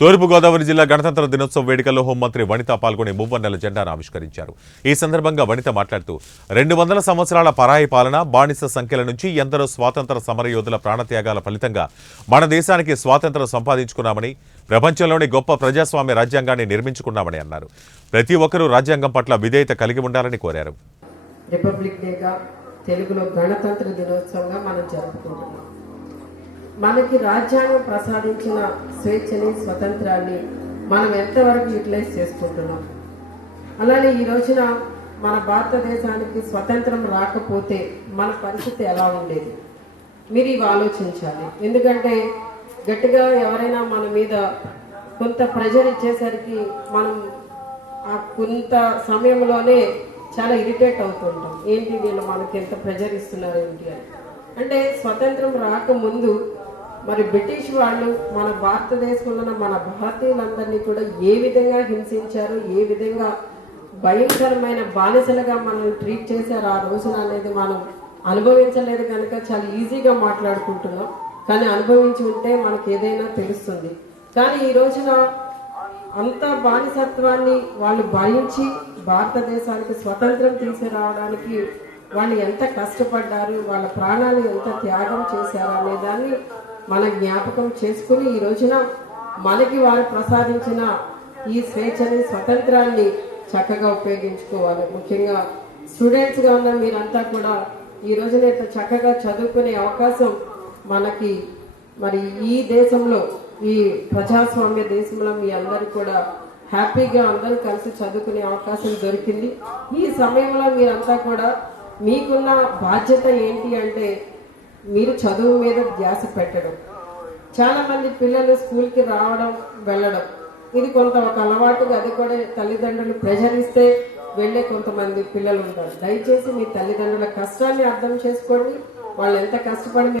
తూర్పుగోదావరి జిల్లా గణతంత్ర దినోత్సవ వేడుకల్లో హోంమంత్రి వనిత పాల్గొని మూవన్నెల జెండాను ఆవిష్కరించారు. ఈ సందర్భంగా వనిత మాట్లాడుతూ 200 సంవత్సరాల పరాయి పాలన, బానిస సంఖ్యల నుంచి ఎందరో స్వాతంత్ర సమరయోధుల ప్రాణత్యాగాల ఫలితంగా మన దేశానికి స్వాతంత్రం సంపాదించుకున్నామని, ప్రపంచంలోని గొప్ప ప్రజాస్వామ్య రాజ్యాంగాన్ని నిర్మించుకున్నామని అన్నారు. ప్రతి ఒక్కరూ రాజ్యాంగం పట్ల విధేయత కలిగి ఉండాలని కోరారు. రిపబ్లిక్ డేగా తెలుగులో గణతంత్ర దినోత్సవంగా మనం జరుపుకుంటున్నాం. మనకి రాజ్యాంగం ప్రసాదించిన స్వేచ్ఛని, స్వతంత్రాన్ని మనం ఎంతవరకు యూటిలైజ్ చేసుకుంటున్నాం. అలానే ఈ రోజున మన భారతదేశానికి స్వతంత్రం రాకపోతే మన పరిస్థితి ఎలా ఉండేది మీరు ఇవి ఆలోచించాలి. ఎందుకంటే గట్టిగా ఎవరైనా మన మీద కొంత ప్రెజర్ ఇచ్చేసరికి మనం ఆ కొంత సమయంలోనే చాలా ఇరిటేట్ అవుతుంటాం. ఏంటి వీళ్ళు మనకి ఎంత ప్రెజర్ ఇస్తున్నారు ఏంటి అని. అంటే స్వతంత్రం రాకముందు మరి బ్రిటిష్ వాళ్ళు మన భారతదేశంలో మన భారతీయులందరినీ కూడా ఏ విధంగా హింసించారు, ఏ విధంగా భయంకరమైన బానిసలుగా మనల్ని ట్రీట్ చేశారు ఆ రోజున అనేది మనం అనుభవించలేదు కనుక చాలా ఈజీగా మాట్లాడుకుంటున్నాం. కానీ అనుభవించి ఉంటే మనకి ఏదైనా తెలుస్తుంది. కానీ ఈ రోజున అంత బానిసత్వాన్ని వాళ్ళు భరించి భారతదేశానికి స్వతంత్రం తీసుకురావడానికి వాళ్ళు ఎంత కష్టపడ్డారు, వాళ్ళ ప్రాణాలు ఎంత త్యాగం చేశారు అనే దాన్ని మన జ్ఞాపకం చేసుకుని ఈ రోజున మనకి వారు ప్రసాదించిన ఈ స్వేచ్ఛని, స్వతంత్రాన్ని చక్కగా ఉపయోగించుకోవాలి. ముఖ్యంగా స్టూడెంట్స్గా ఉన్న మీరంతా కూడా ఈ రోజున ఇంత చక్కగా చదువుకునే అవకాశం మనకి మరి ఈ దేశంలో, ఈ ప్రజాస్వామ్య దేశంలో మీ అందరూ కూడా హ్యాపీగా అందరూ కలిసి చదువుకునే అవకాశం దొరికింది. ఈ సమయంలో మీరంతా కూడా మీకున్న బాధ్యత ఏంటి అంటే మీరు చదువు మీద ధ్యాస పెట్టడం. చాలా మంది పిల్లలు స్కూల్కి రావడం, వెళ్ళడం ఇది కొంత ఒక అలవాటుగా, అది కూడా తల్లిదండ్రులు ప్రెషర్ ఇస్తే వెళ్ళే కొంతమంది పిల్లలు ఉంటారు. దయచేసి మీ తల్లిదండ్రుల కష్టాన్ని అర్థం చేసుకోండి. వాళ్ళు ఎంత కష్టపడి